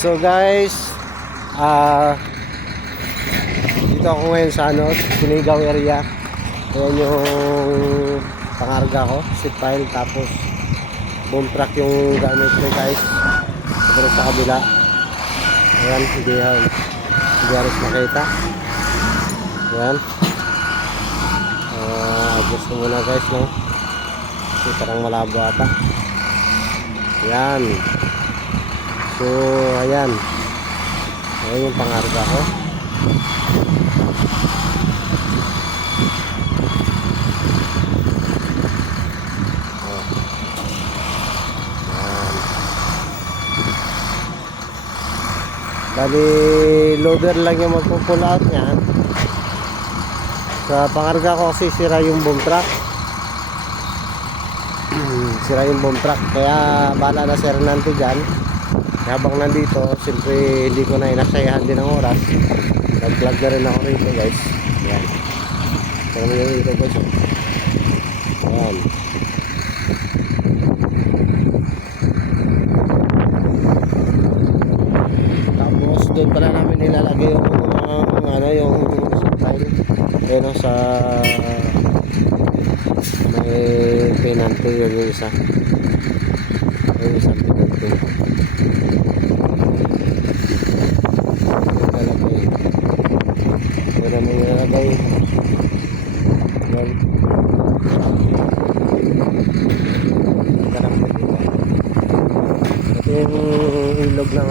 So guys, dito ako ngayon sa Sinigaw area. Ayan yung pangarga ko, seat pile, tapos boom truck yung gamit ko guys. Pero sa kabila, ayan, hindi halos makita. Ayan. Adjust ko muna guys, no? Kasi parang malabo ata. Ayan. So, ayan. Ayan yung pangarga ko. Bali, loader lang yung magpo-pull out niyan. Sa pangarga ko kasi sira yung boom truck. Sira yung boom truck. Kaya bahala na Sir Nante dyan. Habang nandito, siyempre hindi ko na inaksayahan din ang oras. Nag-vlog na rin ako rito guys. Ayan. Pero mo yung ito guys. Ayan. Tapos doon pala namin nilalagay yung yung supply. Pero sa may pinante yung isa. Yung isang pinante. Pero may nilalagay. Ayan. Ito yung ilog ng